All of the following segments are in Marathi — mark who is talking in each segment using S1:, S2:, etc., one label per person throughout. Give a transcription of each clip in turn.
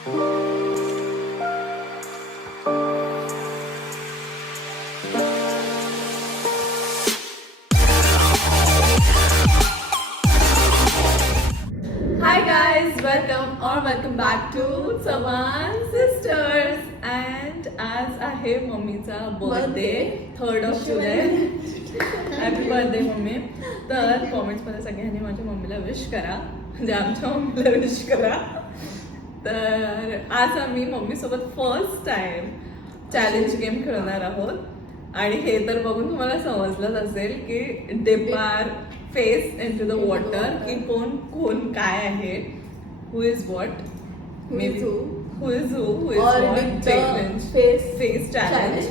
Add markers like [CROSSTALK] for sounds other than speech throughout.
S1: Welcome or welcome back to Saman Sisters. And आज आहे मम्मीचा birthday third of July happy birthday mummy तर कॉमेंट्समध्ये सगळ्यांनी माझ्या मम्मीला विश करा. म्हणजे आमच्या मम्मीला विश करा. तर आज आम्ही मम्मी सोबत फर्स्ट टाइम चॅलेंज गेम खेळणार आहोत. आणि हे तर बघून तुम्हाला समजलंच असेल की dip your face into the water की कोण कोण काय आहे. Who is what who? Who is who who
S2: is what challenge face
S1: face challenge.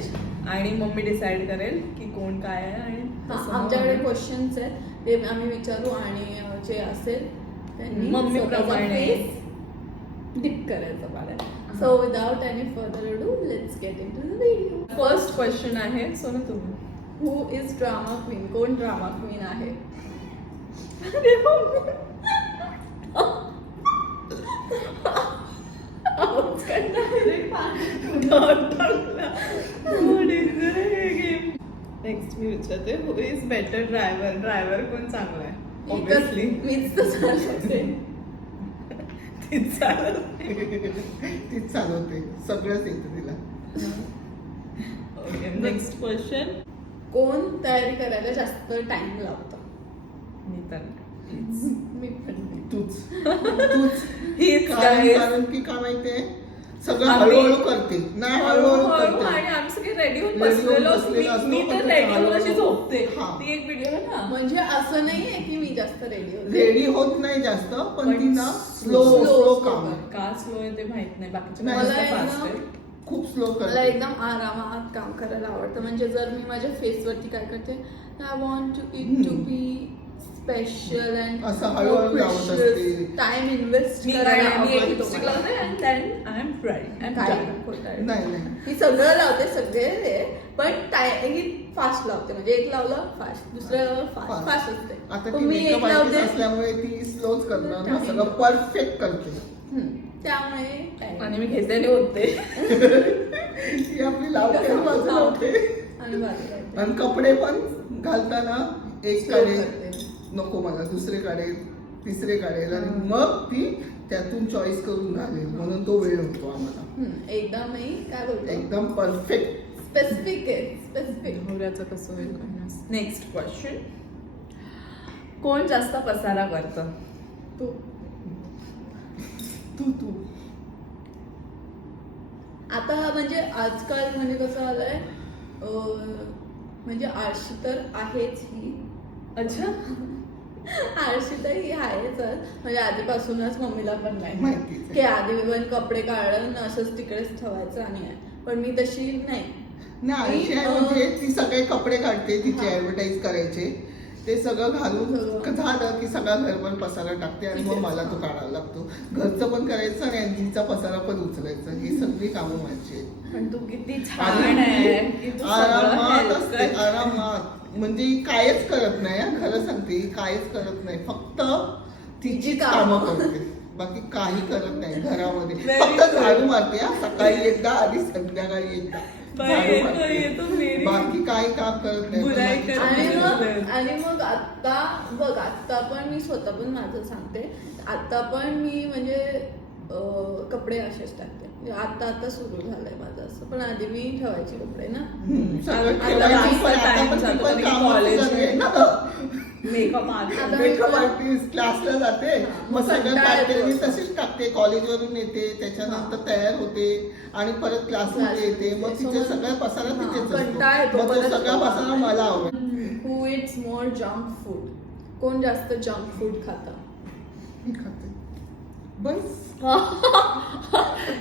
S1: आणि मम्मी डिसाईड करेल की कोण काय आहे आणि
S2: आमच्याकडे क्वेश्चन्स आहेत. ते आम्ही विचारू आणि जे असेल
S1: त्यांनी मम्मी प्रमाणे.
S2: Dip करायचं पाहिजे so without any further do let's get into the video
S1: first question आहे सोनू तुम्ही.
S2: हु इज ड्रामा क्वीन कोण ड्रामा क्वीन आहे?
S1: नेक्स्ट मी विचारते who is better driver driver कोण चांगला आहे? ऑब्विसली
S2: मीच तर चालवते.
S1: तीच चालत तीच चालवते. सगळंच येतं तिला. ओके नेक्स्ट क्वेश्चन
S2: कोण तयारी करायला जास्त टाइम लावतं?
S1: मी तर [LAUGHS] मी पण. तूच. [LAUGHS] तूच. हीच. कारण की काय माहितीये? सगळं आम्ही- हळूहळू करते. नाही हळूहळू हळूहळू आणि
S2: करते. आम्ही सगळे रेडी होऊन Ready होऊन बसलेलो बसलेलो असतो, मी तर ते रेडी होऊन अशी हळूहळू- झोपते. हा. ती एक व्हिडिओ आहे ना. म्हणजे असं नाहीये की मी जास्त रेडी
S1: होते. रेडी होत नाही जास्त पण पण ती ना स्लो slow, स्लो slow काम. कर.
S2: का स्लो आहे ते माहीत नाही. बाकीच्या नाही, मला आहे
S1: खूप स्लो मला करते
S2: एकदम आरामात काम करायला आवडतं. म्हणजे जर मी माझ्या फेसवरती काय करते I want to it to. Be special and
S1: असं हळूहळू लावत असते.
S2: टाइम इन्व्हेस्ट मी करायला मी एक लिपस्टिक. लावते am ready. I'm काय done. खोटं आहे. नाही नाही मी सगळं लावते सगळे हे पण टाइम फास्ट लावते म्हणजे एक लावलं फास्ट दुसरं फास्ट. फास्ट असते
S1: आता ती मी एक लावते असल्यामुळे ती स्लोच करणार ना. सगळं परफेक्ट करते हम्म.
S2: त्यामुळे time. आणि मी घेतलेले होते [LAUGHS]
S1: ती आपली लावते आणि कपडे पण घालताना एक Slow करते. नको मला दुसरे काढेल तिसरे काढेल आणि. मग ती त्यातून चॉईस करून घालेल म्हणून तो वेळ होतो आम्हाला. हम्म.
S2: एकदा मी काय बोलते?
S1: एकदम परफेक्ट
S2: स्पेसिफिक आहे
S1: स्पेसिफिक कसं होईल नेक्स्ट क्वेश्चन कोण जास्त पसारा करतं? तू. तू तू.
S2: आता म्हणजे आजकाल म्हणजे कसं आलंय अं, म्हणजे आळशी तर आहेच ही. अच्छा. आळशी तर ही आहेच म्हणजे आधीपासूनच मम्मीला पण नाही माहितीच आहे. की आधी पण कपडे काढून असंच तिकडेच ठेवायचं आणि. पण मी तशी नाही
S1: नाही आहे म्हणजे ती सगळे कपडे काढते तिचे हा. ऍडव्हर्टाईज करायचे ते सगळं घालून सगळं. झालं की सगळा घरभर पसारा टाकते आणि मग. मला तो काढावा लागतो घरचं पण करायचं आणि आणखीचा पसारा पण उचलायचं ही सगळी कामं माझी आहेत
S2: पण तू किती छान आहे की
S1: तू सगळं आरामात help असते करते. आरामात म्हणजे कायच करत नाही हा, खरं सांगते कायच करत नाही. फक्त
S2: तिचीच कामं करते.
S1: बाकी काही करत नाही घरामध्ये. फक्त. झाडू मारते हा, सकाळी एकदा आणि संध्याकाळी एकदा. बाकी काही काम करत
S2: नाही. आणि मग आता बघ आता पण मी स्वतः पण माझं सांगते. आता पण मी म्हणजे कपडे असेच टाकते म्हणजे आता आता सुरू झालंय माझं असं. पण आधी मी ठेवायचे कपडे ना. हम्म,
S1: सगळं आता ठेवायची जास्त पण आता time पण ती जातो, पण कारण की कामाचं college चालू आहे ना.
S2: मेकअप आधी आता-
S1: मेकअप आर्टिस्ट क्लासला जाते. मग सगळं टाकते. मी तशीच टाकते. कॉलेजवरून येते त्याच्यानंतर तयार होते आणि परत क्लासमध्ये येते. मग तिचे सगळा पसारा तिथेच मग तो सगळा पसारा मला आवडतो.
S2: Who it's more junk food कोण जास्त जंक फूड
S1: खाते. बस.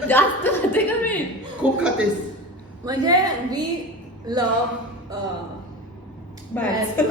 S2: जास्त खाते का मी?
S1: खूप खातेस.
S2: म्हणजे वी लव.
S1: बाहेरचं.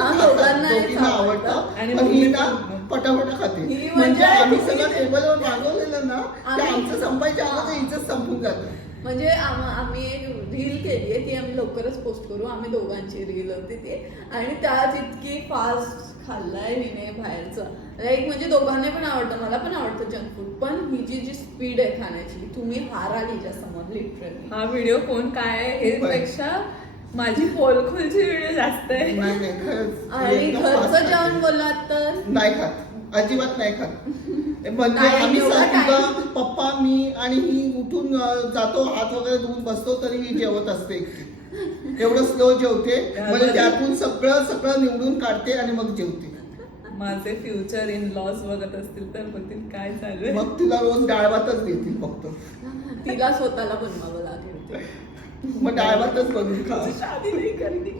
S1: आम्हा दोघींना आवडतं. आवडतं. आणि ना. पटापटा खाते. ही म्हणजे म्हणजे- आम्ही सगळं टेबलवर मागवलेलं ना ते आम्ही- आमचं संपायच्या अगोदर हिचं संपून जातं.
S2: म्हणजे आम- आम्ही एक रील केली आहे ती आम्ही लवकरच पोस्ट करू. आम्ही दोघांची रील होती ती. आणि त्यात इतकी फास्ट खाल्लाय हिने बाहेरचं. एक म्हणजे दोघांना पण आवडतं मला पण आवडतं जंक फूड पण ही जी जी स्पीड आहे खाण्याची तुम्ही हार आली समोर लिटरली
S1: हा व्हिडिओ कोण काय आहे हे. पेक्षा माझी पोलखोलची व्हिडिओ जास्त आहे.
S2: आणि घरचं जेवण आहे. बोललात तर?
S1: नाही खात. अजिबात नाही खात. म्हणजे आम्ही पप्पा मी आणि ही उठून जातो हात वगैरे धुवून बसतो तरी ही जेवत असते. एवढं स्लो जेवते. म्हणजे त्यातून सगळं सगळं निवडून काढते आणि मग जेवते. माझे फ्युचर इन लॉज बघत असतील तर बोलतील काय चालू मग तुला रोज डाळ भातच देतील फक्त.
S2: तिला स्वतःला बनवावं लागेल.
S1: मग डाळ भातच बनवून खा.
S2: शादी नाही करनी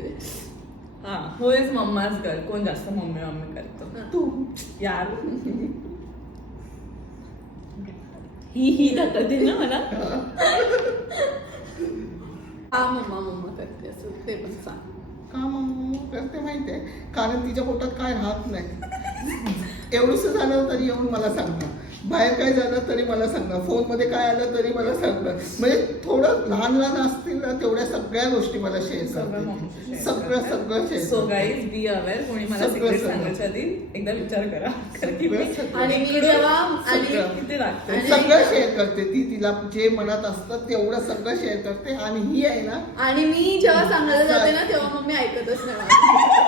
S1: हा हो इज मम्माच घर. कोण जास्त मम्मी मम्मी करतो? तू. यार.
S2: ही ही दाखवते ना मला हा मम्मा मम्मा करते असं ते पण सांग
S1: का मग करते माहितीये कारण तिच्या पोटात काय राहत नाही एवढंच झालं तरी येऊन मला सांगणार बाहेर काय झालं तरी मला सांगणार फोनमध्ये काय आलं तरी मला सांगणार म्हणजे थोडं लहान लहान असतील ना तेवढ्या सगळ्या गोष्टी मला शेअर सगळं सगळं. सगळं share so guys be aware कोणी मला सगळं, सिक्रेट. सांगायच्या आधी एकदा विचार करा
S2: आणि मी जेव्हा आणि
S1: सगळं. शेअर करते ती तिला जे मनात असतं तेवढं सगळं शेअर करते आणि ही आहे ना
S2: आणि मी जेव्हा सांगायला जाते ना तेव्हा मम्मी ऐकतच नाही.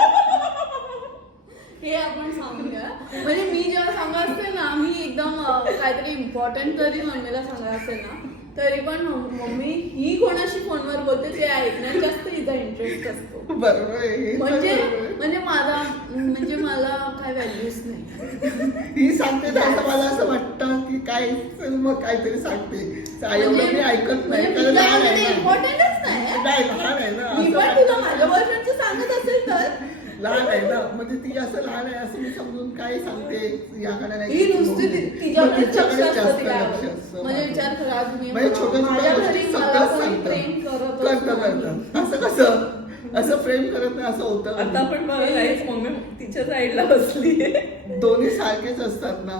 S2: हे आपण सांगूया म्हणजे मी जेव्हा सांगत असते ना मी एकदम काहीतरी इम्पॉर्टंट जरी मम्मीला सांगत असेल ना तरी पण मम- मम्मी ही कोणाशी फोनवर बोलते ते ऐकण्यात जास्त हिचा इंटरेस्ट असतो
S1: बरोबर तर
S2: म्हणजे. म्हणजे माझा म्हणजे मला काय व्हॅल्यूच नाही
S1: ही सांगते तर मला असं वाटतं की काय मग काहीतरी सांगते आई एवढं मी ऐकत नाही
S2: म्हणजे. इम्पॉर्टंटच नाही हं. नाही मी पण तुला माझ्या बॉयफ्रेंडचं सांगत असेल तर
S1: लहान आहे ना म्हणजे ती असं लहान आहे असं मी समजून काय सांगते याकडे नाही.
S2: ही नुसती ती- मग तिच्याकडे लक्ष
S1: तिच्याकडे असतं जास्त तिला.
S2: लक्ष असतं. म्हणजे. विचार करा आज मी
S1: म्हणजे छोट्या माझ्या छोट्या घरी गोष्टी मला सगळं कोणी
S2: प्रेम करतच
S1: करतं नाही. करतं. असं कसं? असं प्रेम करत नाही असं होतं. आता बघा गाईज मम्मी तिच्या साईडला बसली दोन्ही सारखेच असतात ना.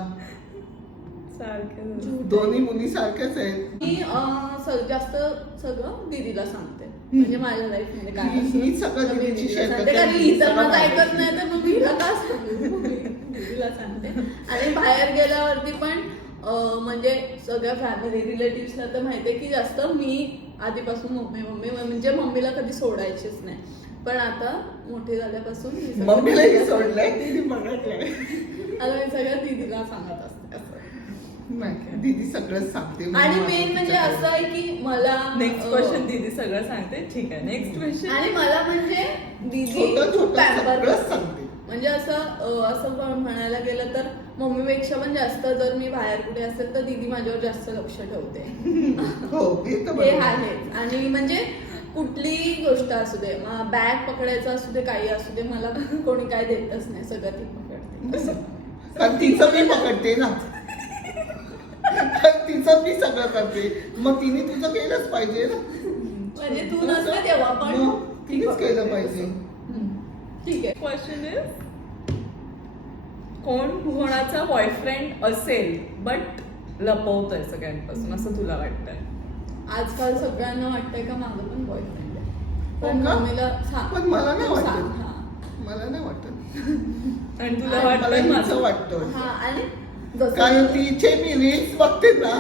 S1: सारखे दोन्ही मुली सारख्याच आहेत.
S2: मी अं, जास्त सगळं दीदीला सांगते. म्हणजे माझ्या लाईफमध्ये काय ही-
S1: असेल ही सगळं तर मी दीदीची दीदीला share सांगते.
S2: करते. कारण ही तर सगळं माझं माझं. ऐकत नाही तर मग मी हिला का सांगू मी दीदीला सांगते. आणि बाहेर गेल्यावरती पण अं, म्हणजे सगळ्या फॅमिली रिलेटिव्हला तर माहितीये की जास्त मी आधीपासून मम्मी मम्मी म्हणजे मम्मीला कधी सोडायचीच नाही. पण आता मोठे झाल्यापासून मी
S1: सगळं मम्मीलाही दीदीला सोडलंय. सांगते. तिने बघितलंय
S2: आता मी सगळं दीदीला सांगत असते. असं.
S1: नाही दीदी सगळंच सांगते
S2: आणि मेन म्हणजे असं आहे की मला
S1: नेक्स्ट क्वेश्चन दीदी सगळं सांगते. ठीक आहे नेक्स्ट क्वेश्चन
S2: आणि मला म्हणजे दीदी
S1: छोटं छोटं pamper सगळंच करते. सांगते.
S2: म्हणजे असं अं, असं पण म्हणायला गेलं तर मम्मीपेक्षा पण जास्त जर मी बाहेर कुठे असेल तर दीदी माझ्यावर जास्त लक्ष ठेवते.
S1: [LAUGHS] हो हे तर हे
S2: बरोबर. आहे आणि म्हणजे कुठलीही गोष्ट असू दे बॅग पकडायचं असू दे काही असू दे मला [LAUGHS] कोणी काय देतच नाही सगळं ती पकडते.
S1: [LAUGHS] तिचं मी पकडते ना. [LAUGHS] तिचं मी सगळं करते मग तिने तुझं केलंच पाहिजे ना
S2: म्हणजे तू नसते तेव्हा पण मग
S1: तिनेच. केलं पाहिजे. ठीक आहे क्वेश्चन इज कोण कोणाचा बॉयफ्रेंड असेल बट लपवतोय सगळ्यांपासून असं तुला वाटतंय
S2: आजकाल सगळ्यांना वाटतंय का माझं पण बॉयफ्रेंड आहे हो पण का? मम्मीला
S1: पण मला नाही तू वाटत. सांग, हा. मला नाही वाटत [LAUGHS] आणि तुला आणि मला वाटतंय हिचं माझं वाटतं हा आणि कारण तिचे मी रील्स बघते ना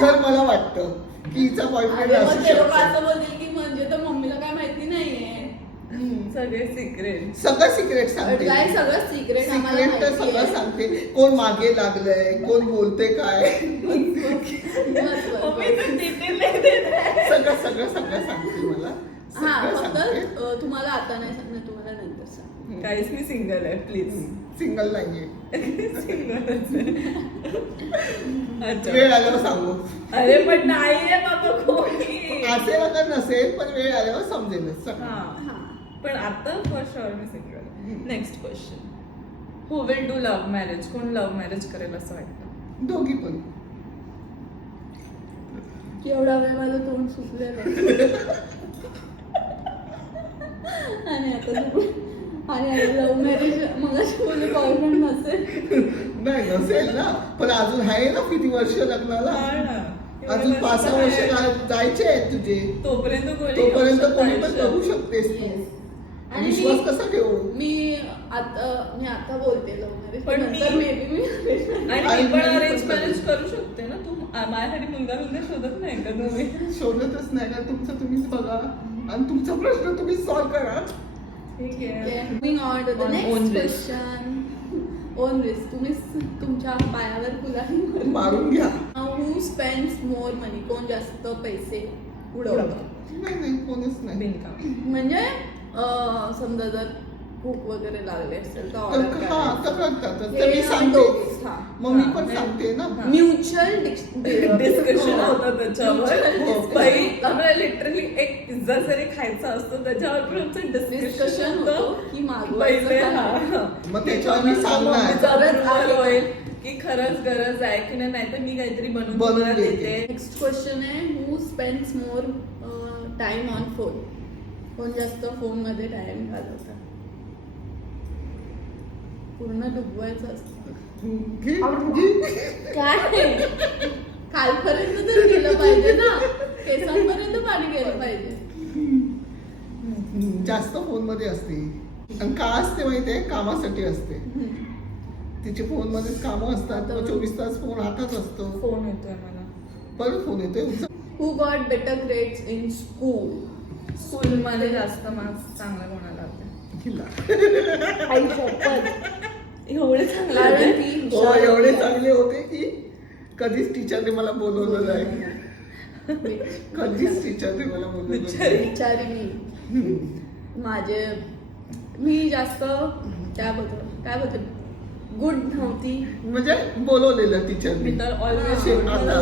S1: तर मला वाटतं की हिचा बॉयफ्रेंड
S2: असू शकतो. असं बोलतील की म्हणजे तर मम्मीला काय माहिती नाहीये.
S1: सगळे सिक्रेट सगळं सिक्रेट सांगते.
S2: काय सगळं सिक्रेट
S1: आम्हाला सिक्रेट तर सगळं सांगते. कोण मागे लागलंय कोण बोलते काय? सगळं सगळं सगळं सांगते मला.
S2: हा फक्त तुम्हाला आता नाही सांगणार तुम्हाला
S1: काहीच मी सिंगल आहे प्लीज सिंगल नाहीये. [LAUGHS] अच्छा. वेळ आल्यावर सांगू.
S2: अरे पण नाहीये बाबा कोणी.
S1: असेल अगर नसेल पण वेळ आल्यावर समजेलच हा. हा. पण आता for sure me single next question who will do love marriage कोण लव्ह मॅरेज करेल असं वाटतं? दोघी पण.
S2: एवढा वेळ माझं तोंड सुकलेलं [LAUGHS] आणि आता आणि लव्ह मॅरेज मग बोलले बॉयफ्रेंड नसेल.
S1: नाही नसेल ना. पण अजून आहे ना किती वर्ष लग्नाला? ना. अजून पाच सहा वर्ष जायचे आहेत तुझे. तोपर्यंत तोपर्यंत कोणी पण. करू शकतेस तू. आणि विश्वास कसा ठेवू?
S2: मी आता मी आता बोलते लव्ह मॅरेज पण नंतर मी- मे बी मी आणि पण मी अरेंज मॅरेज. करू शकते ना तू. माझ्यासाठी मुलगा मुलगा शोधत नाही का तुम्ही?
S1: [LAUGHS] शोधतच नाही ना. तुमचं तुम्हीच बघा. आणि तुमचा प्रश्न तुम्ही सॉल्व्ह करा.
S2: ठीक आहे moving on to the On next. Question own risk तुम्ही तुमच्या पायावर कुलाही मारून घ्या. हू स्पेंड्स मोर मनी कोण जास्त पैसे उडवतं?
S1: नाही नाही कोणीच नाही.
S2: बिनकाम. म्हणजे समजा जर भूक वगैरे लागले असेल तर
S1: हा हे मी सांगते दोघीच, हा. मग मी हा, पण नाही. सांगते ना हा.
S2: म्युच्युअल
S1: डिस्कशन होतं त्याच्यावर हो. बाई आम्हाला लिटरली एक पिझ्झा जरी खायचा असतो त्याच्यावर पण आमचं डिस्कशन डिस्कशन होतं होतं
S2: की मागवायचं
S1: पहिले हा. मग त्याच्यावर मी सांगणार आहे का? होईल की खरंच गरज आहे की नाही नाहीतर मी काहीतरी बनवून बनवून तुम्हाला देते.
S2: देते नेक्स्ट क्वेश्चन आहे who spends more time on phone कोण जास्त फोनमध्ये टाइम घालवतात पूर्ण डुबवायचं असतं. काय? खालपर्यंत तर गेलं पाहिजे ना. केसांपर्यंत पाणी गेलं पाहिजे.
S1: जास्त फोनमध्ये असते. आणि का असते माहितीये कामासाठी असते. तिचे फोनमध्ये कामं असतात. चोवीस तास फोन हातात असतो.
S2: फोन येतोय मला.
S1: परत फोन येतोय.
S2: Who got better grades in school स्कूलमध्ये जास्त मार्क्स चांगला कोणाला होते हिला. आई शपथ एवढे चांगले कारण
S1: होते? ती हो हुशार एवढे. चांगले होते की कधीच टीचरने मला बोलवलं नाही. कधीच टीचरने मला बोलवलं
S2: मी. माझे मी जास्त काय बोलतो? काय बोलतो? गुड नव्हती.
S1: म्हणजे बोलवलेलं मी टीचरने
S2: तर. ऑलवेज
S1: आता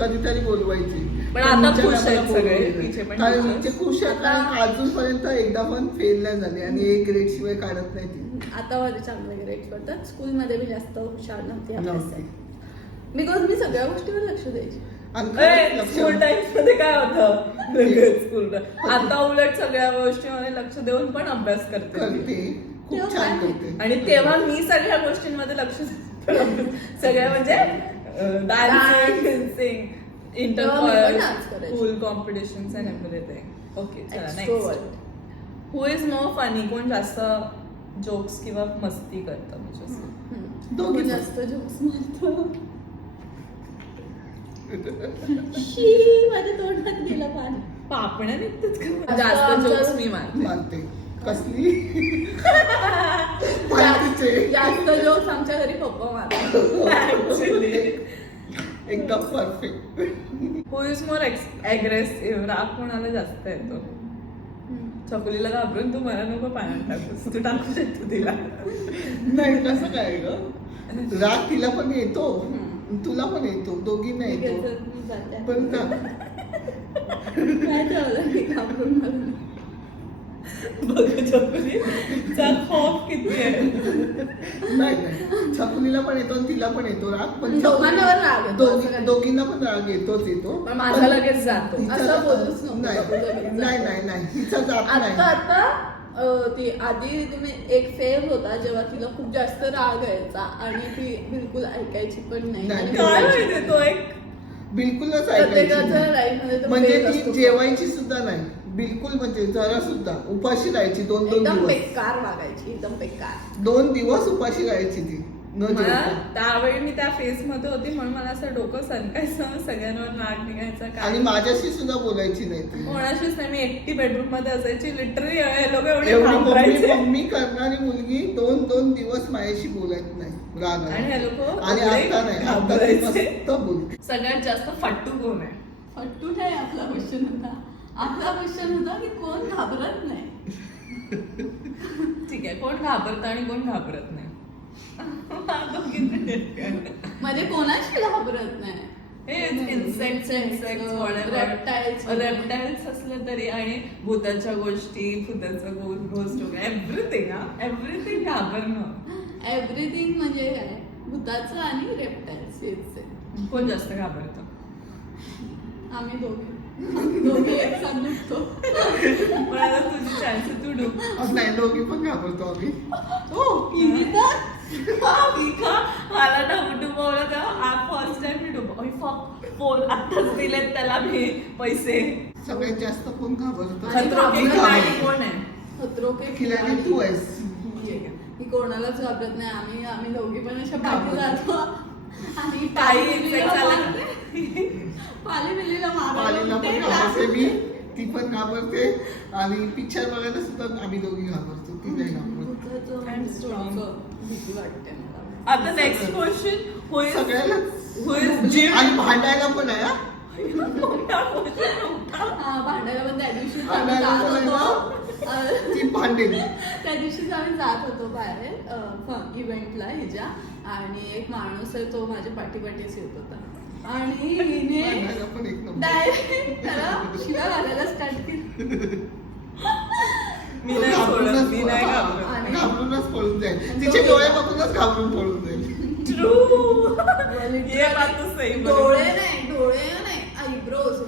S1: कधीतरी बोलवायची.
S2: पण आता खुश आहेत
S1: सगळे, खुश आहेत अजूनपर्यंत एकदा पण फेल नाही झाले आणि एक ग्रेड शिवाय काढत नाही ती.
S2: आता माझे चांगले ग्रेड पडतात स्कूलमध्ये मी जास्त हुशार नव्हती. अभ्यासात बिकॉज मी सगळ्या गोष्टीवर लक्ष द्यायची.
S1: स्कूल टाइम्समध्ये काय होतं? स्कूल आता उलट सगळ्या गोष्टीमध्ये लक्ष देऊन पण अभ्यास करते. आणि तेव्हा मी सगळ्या गोष्टींमध्ये लक्ष देते. सगळ्या म्हणजे dancing sing inter. School competition okay चला. Next who is more funny कोण जास्त जोक्स किंवा मस्ती करतं
S2: म्हणजे. दोघी. जास्त जोक्स [LAUGHS] मारतो. शी माझ्या तोंडात गेलं पाणी पापण्या निघतात
S1: का? जास्त जोक्स मी मारते. कसली. [LAUGHS]
S2: जास्त जोक्स आमच्या घरी पप्पा मारतात. Actually.
S1: एकदम perfect who is more aggressive राग कोणाला जास्त येतो? चकुलीला घाबरून तू मला नको पाण्यात टाकूस. तू टाकू शकतो तिला. नाही कसं काय ग? राग तिला पण येतो. तुला पण येतो. दोघींना येतो. पण का?
S2: काय घाबरून
S1: खौफ किती आहे नाही नाही छकुलीला पण येतो आणि तिला पण येतो राग
S2: पण दोघांना पण राग येतो,
S1: दोघी-? दोघींना पण राग येतोच येतो पण
S2: माझा लगेच जातो तिचा असं बोलूच नको.
S1: नाही नाही. नाही जात
S2: आता नाही आता अं, ती आधी तुम्ही एक फेज होता जेव्हा तिला खूप जास्त राग यायचा आणि ती बिलकुल ऐकायची पण नाही नाही.
S1: आणि काय माहिती तो एक बिलकुलच ऐकायची प्रत्येकाच्या नाही. लाईफमध्ये तो म्हणजे ती असतो. जेवायची सुद्धा नाही बिलकुल म्हणजे जरा सुद्धा उपाशी राहायची दोन दोन एकदम
S2: दिवस. बेकार वागायची एकदम बेकार.
S1: दोन दिवस उपाशी राहायची ती न मला जेवता. त्यावेळी मी त्या फेजमध्ये होती म्हणून मला असं डोकं सनकायचं सगळ्यांवर नाक निघायचं आणि काय माझ्याशी सुद्धा बोलायची नाही ती.
S2: कोणाशीच नाही मी एकटी बेडरूममध्ये असायची लिटरली लोक एवढे एवढी
S1: मम्मी घाबरायचे. मम्मी करणारी मुलगी दोन दोन दिवस माझ्याशी बोलत नाही राग. आणि हे लोक आणि आता नाही आता ती मस्त बोलते. सगळ्यात जास्त फट्टू कोण आहे?
S2: फट्टू नाही आपला क्वेश्चन होता. आपला क्वेश्चन होता की कोण घाबरत नाही.
S1: ठीक आहे कोण घाबरत आणि कोण घाबरत नाही.
S2: म्हणजे कोणाशी घाबरत नाही?
S1: Insects insects. रेप्टाईल्स असलं तरी आणि भूताच्या गोष्टी भूताचं गोष्ट एव्हरीथिंग एव्हरीथिंग घाबरणं.
S2: एव्हरीथिंग म्हणजे काय? भूताचं आणि रेप्टाईल्स
S1: कोण जास्त घाबरतं?
S2: आम्ही दोघे. दोघे दुखतो
S1: पण आता तुझी चान्स तू डुब असं नाही दोघी पण घाबरतो आम्ही.
S2: हो तर. मी का? मला ना डुबवलं तेव्हा फर्स्ट टाइम मी डुबव फक फोन आत्ताच दिलेत त्याला मी पैसे.
S1: सगळ्यात जास्त कोण घाबरतो.
S2: खतरो के खिलाडी नाही. कोण आहे? खतरो के
S1: खिलाडी तू आहेस.
S2: ही कोणालाच घाबरत नाही. आम्ही आम्ही दोघी पण अशा बाकी जातो. आणि
S1: काही पण घाबरते मी. ती पण घाबरते. आणि पिक्चर बघायला सुद्धा आम्ही दोघी घाबरतो. ती नाही घाबरत.
S2: भीती वाटते
S1: मला. आता नेक्स्ट क्वेश्चन हु हु जिम आणि भांडायला पण आहे हा.
S2: हा, भांडायला पण त्या दिवशी आम्ही भांडायला जात पण आहे होतो.
S1: अं, ती भांडेल.
S2: त्या दिवशीच आम्ही जात होतो बाहेर इव्हेंटला ह्याच्या. आणि एक माणूस आहे तो माझ्या पाठीपाठीच येत होता. आणि [LAUGHS] हिने डायरेक्ट त्याला शिव्या घालायला स्टार्ट केली. [LAUGHS]
S1: मी नाही सोडत मी नाही घाबरत. घाबरूनच पळून जाईल. तिचे डोळे बघूनच घाबरून पळून जाईल. ट्रू ये [LAUGHS] बात तो सही बोली.
S2: डोळे नाही डोळे नाही आयब्रोज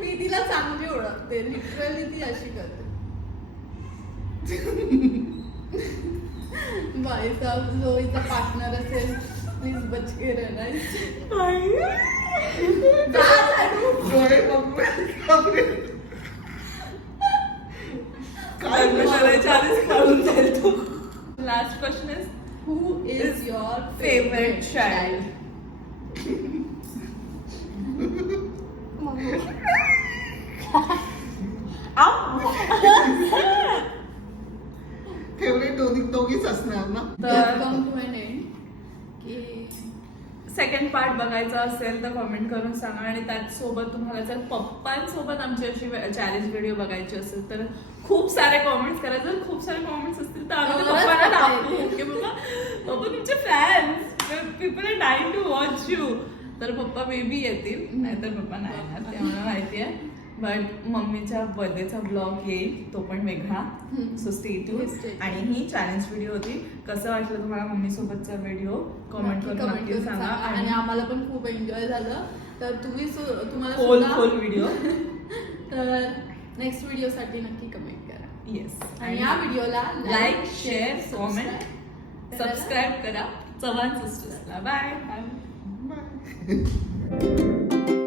S2: मी तिला चांगली ओळखते लिटरली ती अशी करते. बाई साहब जो इथं पार्टनर असेल बच के रहना आई. डोळे
S1: बघून घाबरेल. काय लग्न करायच्या आधीच काढून जाईल तू last question is who is your favourite child favourite दोघी दोघीच असणार ना? तर कम
S2: टू एन एंड की
S1: सेकंड पार्ट बघायचा असेल तर कमेंट करून सांगा आणि त्याचसोबत तुम्हाला जर पप्पांसोबत आमची अशी चॅलेंज व्हिडिओ बघायची असेल तर खूप सारे कॉमेंट्स करा. जर खूप सारे कॉमेंट्स असतील तर आम्ही सांगायचे. दाखवू. की बाबा पप्पा तुमचे fans people are dying to watch you तर पप्पा मे बी येतील. नाहीतर पप्पा नाही येणार ते मला माहिती आहे. बट मम्मीच्या बर्थडेचा ब्लॉग येईल तो पण वेगळा. So stay tuned. आणि ही चॅलेंज व्हिडिओ होती. कसं वाटलं तुम्हाला मम्मी सोबतचा व्हिडिओ कमेंट करून नक्की सांगा.
S2: आणि आम्हाला पण खूप एन्जॉय झालं. तर तुम्ही तुम्हाला
S1: खोल खोल व्हिडिओ [LAUGHS]
S2: तर नेक्स्ट व्हिडिओ साठी नक्की कमेंट करा. येस आणि या व्हिडिओला
S1: लाईक शेअर कॉमेंट सबस्क्राईब करा. Chavan सिस्टर्सला bye Bye. [LAUGHS]